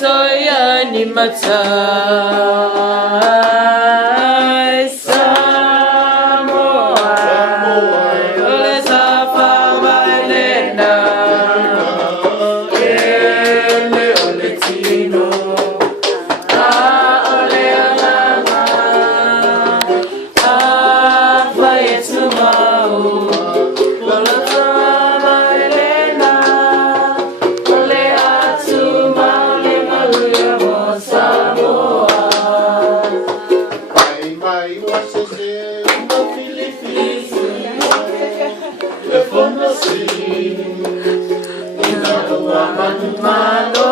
toya ni matai Samoa ole safa valena ele ole tino ole alanga fayetumau ole tama elena ole atuma ole maluya mo Samoa Mai wasese no Filipinas le fondo si ina ua manumalo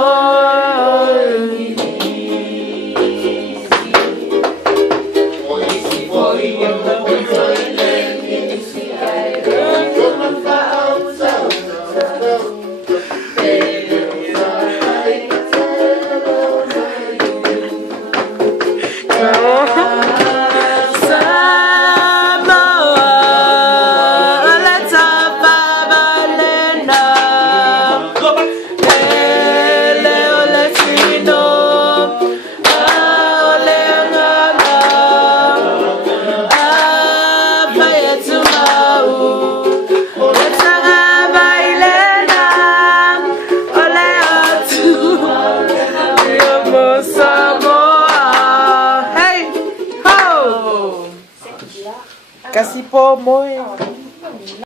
Kasi po mo